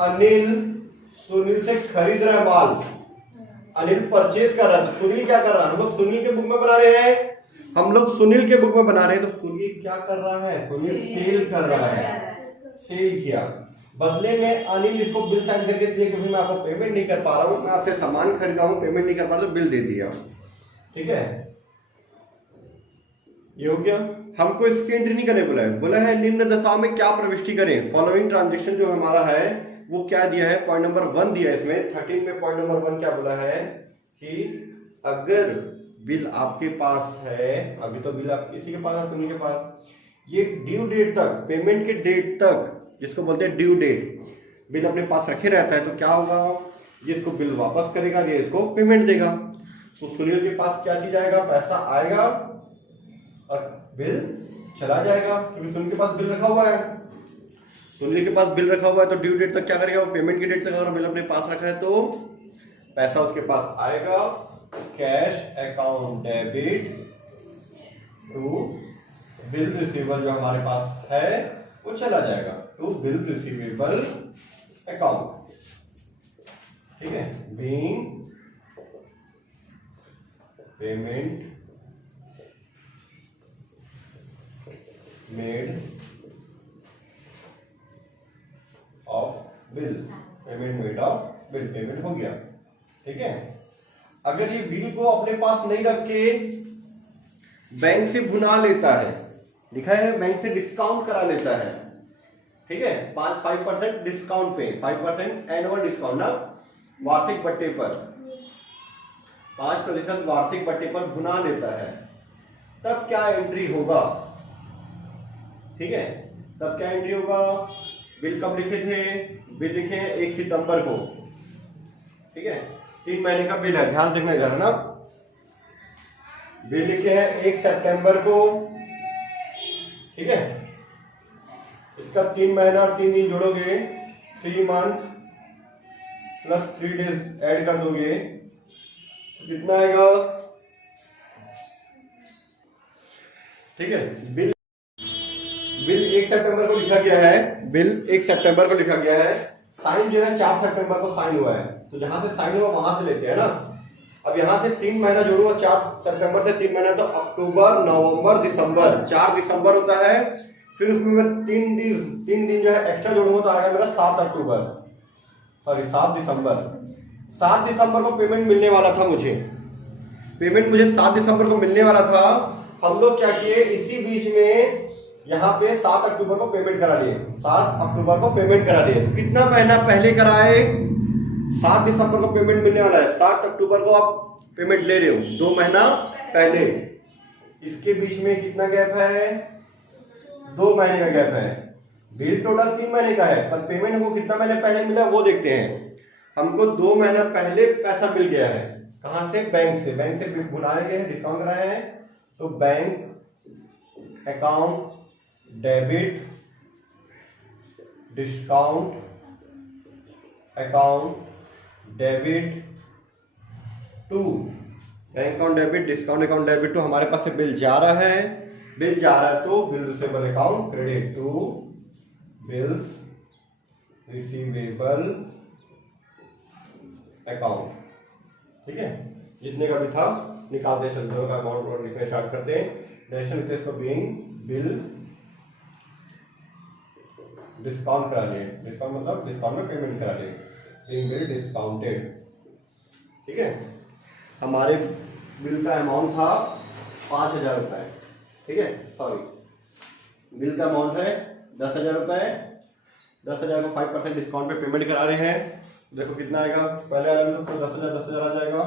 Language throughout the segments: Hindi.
अनिल सुनील से खरीद रहा है माल, अनिल परचेज कर रहा है। तो सुनील क्या कर रहा है, हम लोग सुनील के बुक में बना रहे हैं, हम लोग सुनील के बुक में बना रहे हैं। तो सुनील क्या कर रहा है, सुनील सेल कर रहा है, सेल किया। बदले में अनिल इसको बिल साइन करके दिए कि भाई मैं आपको पेमेंट नहीं कर पा रहा हूँ, मैं आपसे सामान खरीदा हूँ, पेमेंट नहीं कर पा रहा, तो बिल दे दिया। ठीक है, ये हो गया। हमको इसकी एंट्री नहीं करने बोला है निम्न दशाओं में क्या प्रविष्टि करें। फॉलोइंग ट्रांजेक्शन जो हमारा है वो क्या दिया है, पॉइंट नंबर 1 दिया है इसमें 13 में। पॉइंट नंबर 1 क्या बोला है कि अगर बिल आपके पास है, अभी तो बिल आप किसी के पास है, सुनी के पास, ये ड्यू डेट तक, पेमेंट के डेट तक, जिसको बोलते हैं ड्यू डेट, बिल अपने पास रखे रहता है, तो क्या होगा, ये इसको बिल वापस करेगा, ये इसको पेमेंट देगा। तो सुनील के पास क्या चीज आएगा, पैसा आएगा और बिल चला जाएगा, क्योंकि सुनील के पास बिल रखा हुआ है। सुनील के पास बिल रखा हुआ है तो ड्यू डेट तक क्या करेगा, वो पेमेंट की डेट तक अगर बिल अपने पास रखा है तो पैसा उसके पास आएगा, cash account debit to bill receivable जो हमारे पास है वो चला जाएगा टू बिल रिसीवेबल अकाउंट। ठीक है, being payment made of bill, payment made of bill, payment हो गया। ठीक है, अगर ये बिल को अपने पास नहीं रख के बैंक से भुना लेता है, लिखा है बैंक से डिस्काउंट करा लेता है, ठीक है, 5% डिस्काउंट पे, 5% एनुअल डिस्काउंट ना, वार्षिक बट्टे पर 5% वार्षिक बट्टे पर भुना लेता है, तब क्या एंट्री होगा। ठीक है, तब क्या एंट्री होगा, बिल कब लिखे थे, बिल लिखे हैं 1 सितंबर को। ठीक है, 3 महीने का बिल है, ध्यान रखना जरा ना, बिल लिखे हैं 1 सितंबर को। ठीक है, इसका 3 महीना और 3 दिन जोड़ोगे, 3 मंथ प्लस 3 डेज ऐड कर दोगे, कितना आएगा। ठीक है, बिल 1 सितंबर को लिखा गया है, बिल 1 सितंबर को लिखा गया है, साइन जो है 4 सितंबर को साइन हुआ है, तो जहां से साइन हुआ वहां से लेते हैं ना। अब यहां से 3 महीना जोड़ूंगा, 4 सितंबर से 3 महीना, तो अक्टूबर नवंबर दिसंबर, 4 दिसंबर होता है, फिर उसमें मैं 3 दिन जो है एक्स्ट्रा जोड़ूंगा, तो आएगा मेरा 7 अक्टूबर, सॉरी 7 दिसंबर। 7 दिसंबर को पेमेंट मिलने वाला था मुझे, पेमेंट मुझे 7 दिसंबर को मिलने वाला था। हम लोग क्या किए, इसी बीच में यहाँ पे 7 अक्टूबर को पेमेंट करा लिए, 7 अक्टूबर को पेमेंट करा लिए, तो कितना महीना पहले कराए, 7 दिसंबर को पेमेंट मिलने वाला है, 7 अक्टूबर को आप पेमेंट ले रहे हो, 2 महीना पहले। इसके बीच में कितना गैप है, 2 महीने का गैप है। बिल टोटल 3 महीने का है, पर पेमेंट हमको कितना महीने पहले मिला वो देखते हैं। हमको 2 महीना पहले पैसा मिल गया है, कहां से, बैंक से, बैंक से बुलाने गए हैं, डिस्काउंट कराए हैं, तो bank account debit discount account debit to, bank account debit discount account debit to, हमारे पास से बिल जा रहा है, बिल जा रहा है तो bill receivable account credit to bills receivable account. ठीक है, जितने का भी था निकालते हैं, शब्दों का अमाउंट लिखना स्टार्ट करते हैं। नेशनल इसको बीइंग बिल डिस्काउंट करा लिए, डिस्काउंट मतलब डिस्काउंट में पेमेंट करा लिए, बीइंग बिल डिस्काउंटेड। ठीक है, हमारे बिल का अमाउंट था 5,000 रुपए। ठीक है, सॉरी बिल का अमाउंट है 10,000 रुपए, 10,000 को 5% डिस्काउंट पे पेमेंट करा रहे हैं, देखो कितना आएगा, पहले आएगा तो 10,000 आ जाएगा।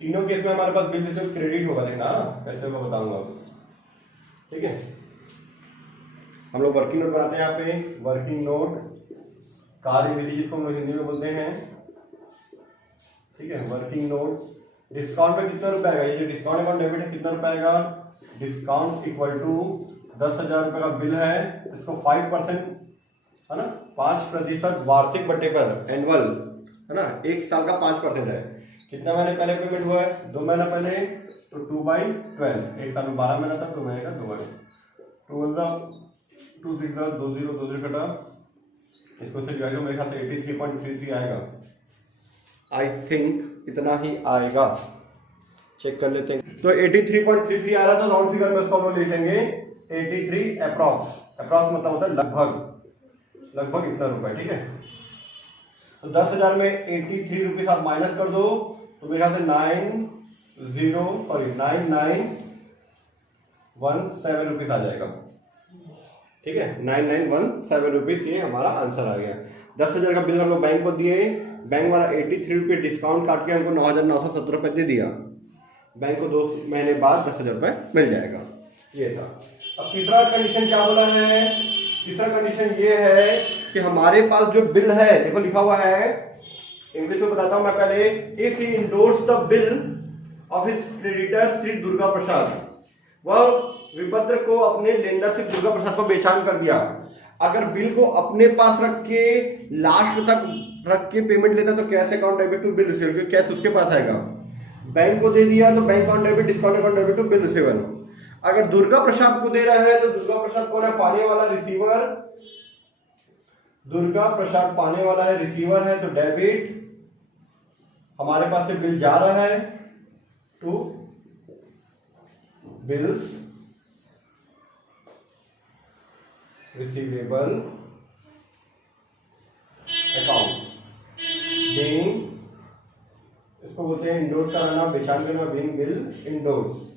तीनों केस में हमारे पास बिल रिसीव क्रेडिट होगा, देखना कैसे मैं बताऊंगा। ठीक है, हम लोग वर्किंग नोट बनाते हैं, यहाँ पे वर्किंग नोट, कार्य विधि जिसको हम लोग हिंदी में बोलते हैं। ठीक है, वर्किंग नोट, डिस्काउंट पे कितना रुपए आएगा, ये जो डिस्काउंट अकाउंट डेबिट है कितना रुपए आएगा, डिस्काउंट इक्वल टू 10,000 रुपए का बिल है, इसको 5% है ना, 5% वार्षिक बट्टे पर, एनुअल है ना, 1 साल का 5% है, कितना महीने पहले पेमेंट हुआ है, 2 महीना पहले, तो 2/12, 1 साल में 12 महीना था, 2 महीने का 2/12, 2 6 2 0 2 0 कटा, इसको से डिवाइड मेरे ख्याल से 83.33 आएगा। आई थिंक इतना ही आएगा, चेक कर लेते हैं। तो 83.33 आ रहा था राउंड फिगर में, इसको हम लोग लिखेंगे 83 अप्रॉक्स। अप्रॉक्स मतलब होता है लगभग, लगभग इतना रुपए, ठीक है। तो 10,000 में 83 रुपीज आप माइनस कर दो तो मेरे ख्याल से 9917 रुपीज आ जाएगा, ठीक है। 9917 रुपीज, ये हमारा आंसर आ गया। 10,000 का बिल हम लोग बैंक को दिए, बैंक वाला 83 रुपये डिस्काउंट काट के हमको 9,970 रुपये दे दिया। बैंक को 2 महीने बाद 10,000 रुपये मिल जाएगा, ये था। अब तीसरा कंडीशन क्या बोला है? तीसरा कंडीशन ये है कि हमारे पास जो बिल है, देखो लिखा हुआ है, इंग्लिश में बताता हूं मैं पहले। If he endorse the bill of his creditor Shri Durga Prasad, वह विपत्र को अपने लेंडर श्री दुर्गा प्रसाद को बेचान कर दिया। अगर बिल को अपने पास रख के लास्ट तक रख के पेमेंट लेता तो cash account debit to bill receiver, cash उसके पास आएगा। बैंक को दे दिया तो bank account debit, discount account debit to bill receiver. अगर दुर्गा प्रसाद को दे रहा है तो दुर्गा प्रसाद कौन है? पाने वाला, रिसीवर। दुर्गा प्रसाद पाने वाला है, रिसीवर है, तो डेबिट। हमारे पास से बिल जा रहा है to bills receivable account, being, इसको बोलते हैं इंडोर्स कराना, बेचान करना, बीइंग बिल इंडोर्स।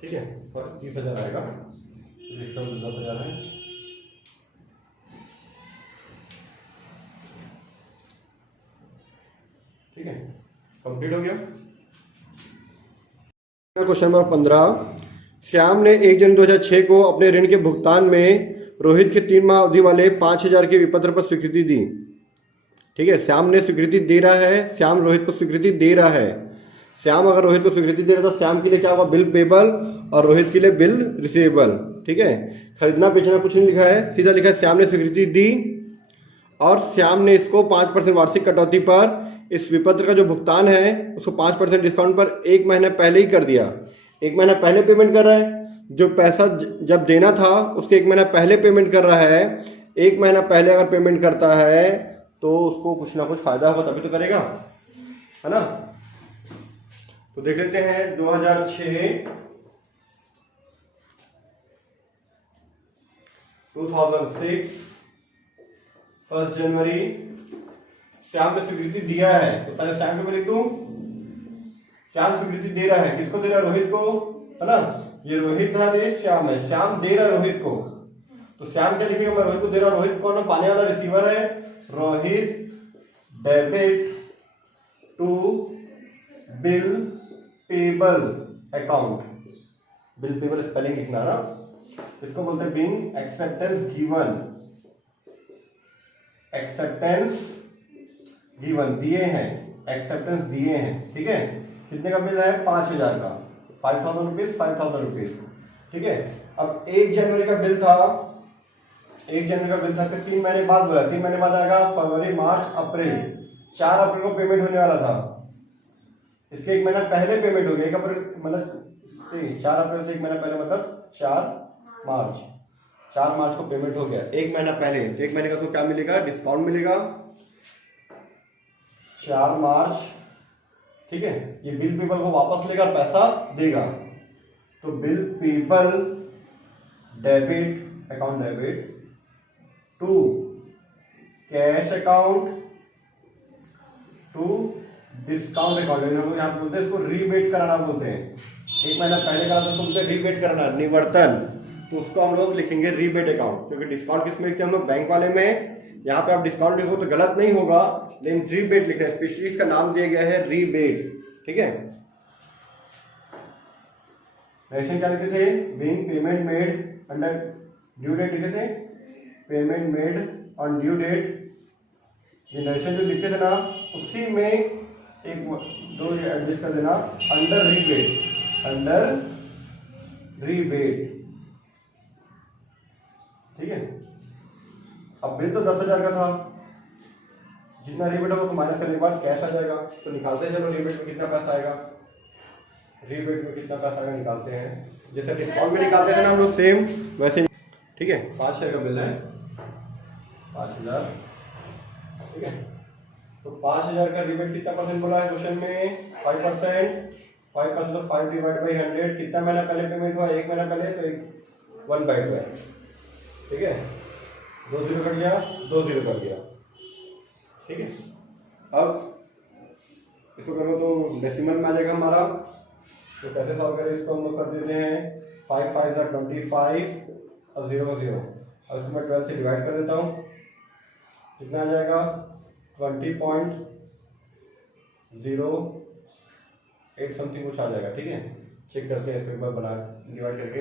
ठीक है, 30,000 आएगा, 10,000 है। ठीक है, कंप्लीट हो गया। क्वेश्चन नंबर 15, श्याम ने 1 जनवरी 2006 को अपने ऋण के भुगतान में रोहित के 3 माह अवधि वाले 5,000 के विपत्र पर स्वीकृति दी। ठीक है, श्याम ने स्वीकृति दे रहा है, श्याम रोहित को स्वीकृति दे रहा है। श्याम अगर रोहित को स्वीकृति दे रहा है तो श्याम के लिए क्या होगा? बिल पेबल, और रोहित के लिए बिल रिसीवेबल। ठीक है, खरीदना बेचना कुछ नहीं लिखा है, सीधा लिखा है श्याम ने स्वीकृति दी और श्याम ने इसको 5% वार्षिक कटौती पर इस विपत्र का जो भुगतान है उसको 5% डिस्काउंट पर 1 महीना पहले ही कर दिया। 1 महीना पहले पेमेंट कर रहा है, जो पैसा जब देना था उसके 1 महीना पहले पेमेंट कर रहा है। 1 महीना पहले अगर पेमेंट करता है तो उसको कुछ ना कुछ फायदा होगा, तभी तो करेगा, है ना। तो देख लेते हैं 2006 2006 1 जनवरी श्याम ने स्वीकृति दिया है, तो पहले श्याम को मैं लिख दूं। श्याम स्वीकृति दे रहा है, किसको दे रहा है? रोहित को, है ना। ये रोहित है, ये श्याम है, श्याम दे रहा है रोहित को, तो श्याम क्या लिखेगा? मैं रोहित को दे रहा हूं। रोहित कौन है? पाने वाला, रिसीवर है। Rohit debit to bill payable account. Bill payable spelling लिखना ना, इसको बोलते हैं being acceptance given. Acceptance given, दिए हैं, एक्सेप्टेंस दिए हैं। ठीक है, कितने का बिल है? 5,000 का, 5,000 रुपीज, 5,000 रुपीज। ठीक है, अब 1 जनवरी का बिल था, 1 जनवरी का बिल था, फिर 3 महीने बाद बोला, 3 महीने बाद आएगा फरवरी, मार्च, अप्रैल। 4 अप्रैल को पेमेंट होने वाला था, इसके 1 महीना पहले पेमेंट हो गया। 1 अप्रैल मतलब 4 अप्रैल से 1 महीना पहले मतलब 4 मार्च। 4 मार्च को पेमेंट हो गया, 1 महीना पहले। 1 महीने का उसको क्या मिलेगा? डिस्काउंट मिलेगा 4 मार्च। ठीक है, ये बिल पेबल को वापस लेगा, पैसा देगा, तो bill payable debit account debit to cash account to discount account. हम लोग यहाँ बोलते हैं इसको रीबेट कराना बोलते हैं। 1 महीना पहले करा तो बोलते हैं रीबेट कराना, निवर्तन, तो उसको हम लोग लिखेंगे रीबेट अकाउंट। क्योंकि डिस्काउंट किसमें लिखते हैं हम लोग? बैंक वाले में। यहाँ पे आप डिस्काउंट लिखो तो गलत नहीं होगा, लेकिन रीबेट लिखना है, स्पेशली इसका नाम दिया गया है रीबेट। ठीक है, नरेशन क्या लिखे थे? Being payment made under due date लिखे थे, payment made on due date. ये नरेशन जो लिखे थे ना, उसी में एक दो ये एडजस्ट कर देना, अंडर रीबेट। ठीक है, अब बिल तो 10,000 का था, जितना रीबेट होगा उसको माइनस करने के बाद कैश आ जाएगा। तो निकालते हैं, चलो रीबेट में कितना पैसा आएगा, रीबेट में कितना पैसा आएगा निकालते हैं। जैसे डिस्काउंट में निकालते हैं ना हम लोग, सेम वैसे। ठीक है, 5,000 का बिल है, 5,000। ठीक है, तो 5,000 का रीबेट कितना परसेंट बोला है क्वेश्चन में, 5%। 5% तो 5 डिवाइड बाई 100, कितना महीना पहले पेमेंट हुआ, 1 महीना पहले, तो 1/12। ठीक है, 2 0 कट गया, 2 0 कट गया। ठीक है, अब इसको करो तो डेसिमल में आ जाएगा हमारा। तो कैसे सॉल्व करें इसको, हम लोग कर देते हैं 5 5 25 और 0 0। अब इसको मैं 12 से डिवाइड कर देता हूँ, कितना आ जाएगा 20.08 समथिंग कुछ आ जाएगा। ठीक है, चेक करते हैं इसको एक बार बना डिवाइड करके।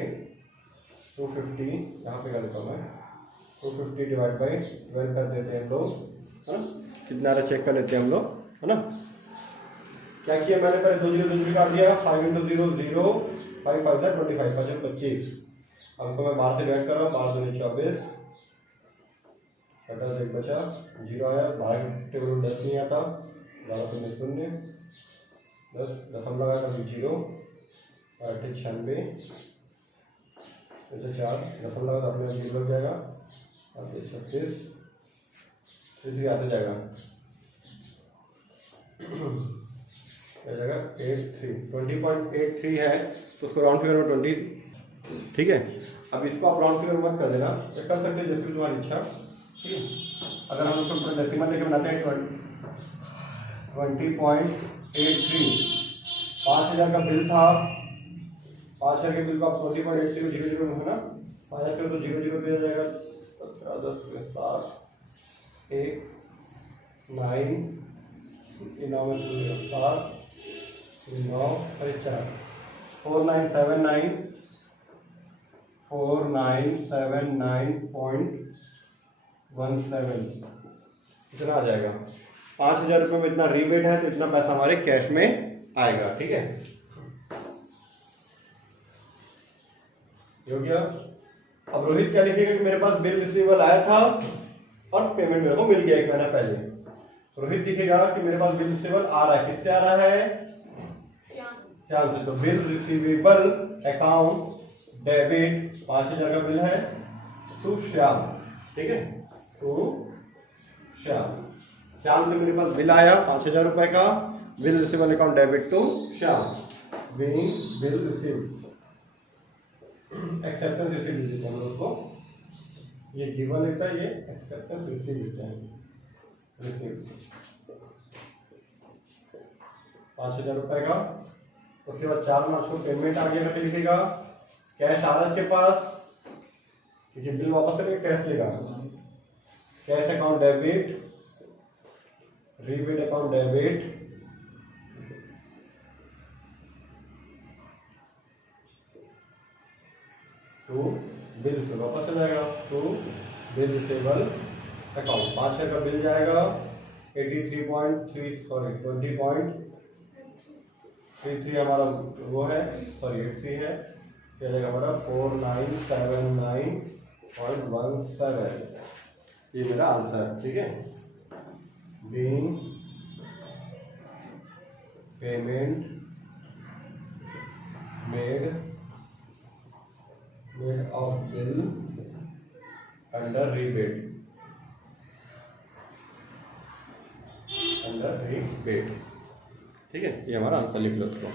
250 यहाँ पे कर देता हूँ मैं, 250 डिवाइड बाई 12 कर देते हैं हम लोग, है ना। कितना आ रहा चेक कर लेते हैं हम लोग, है ना। क्या किया मैंने, पहले 2 0 काट दिया, 5 × 0 0, 5 5 25, 5 25। अब इसको मैं 12 से डिवाइड कर रहा हूँ, 12 2 24, कटा 1 बचा, 0 आया। 12 टेबल में 10 नहीं आता, 12 0 0, 10 दशमलव लगा कभी 0, 8 96, 4 दशमलव लगा अपने 0 लग जाएगा, अब 36, फिर आते जाएगा जगह 20.83 है, तो उसको राउंड फिगर में 20। ठीक है, अब इसको आप राउंड फिगर में मत कर देना, ये कर सकते हैं जैसे भी तुम्हारी इच्छा। ठीक है, अगर हम उसको डेसिमल लेके बनाते हैं 20.83, 5,000 का बिल था, 5,000 के बिल को आप 20.83 0 0 में है ना, 5,000 करो तो 0 0 पे आ जाएगा, 17 10 7 1 9 9 7 9 4 4979 4979.17 इतना आ जाएगा। 5,000 रुपये में इतना रीबेट है, तो इतना पैसा हमारे कैश में आएगा। ठीक है, हो गया। अब रोहित क्या लिखेगा कि मेरे पास बिल रिसीवेबल आया था और पेमेंट मेरे को मिल गया 1 महीना पहले। रोहित लिखेगा कि मेरे पास बिल रिसीवेबल आ रहा है, किससे आ रहा है, श्याम से। तो बिल रिसीवेबल अकाउंट डेबिट 5,000 का बिल है टू श्याम। ठीक है, टू श्याम, श्याम से मेरे पास बिल आया 5,000 रुपए का, bill receivable account debit to Shyam, being bill received, acceptance receive लिखते हैं उसको, ये गिवन लिखता है, ये एक्सेप्टेंस रिसीव लिखते हैं, रिसीव 5,000 रुपए का। उसके बाद 4 मार्च को पेमेंट आ गया, करके लिखेगा कैश आ रहा है इसके पास, क्योंकि बिल वापस करके कैश लेगा, cash account debit, rebate account debit, to bill से वापस आ जाएगा, टू बिल रिसेबल अकाउंट। 5,000 का बिल जाएगा, 20.33 हमारा वो है, सॉरी 83 है, क्या जाएगा हमारा 4979.17, ये मेरा आंसर। ठीक है, being payment made of bill under rebate, under rebate. ठीक है, ये हमारा आंसर लिख लो उसको।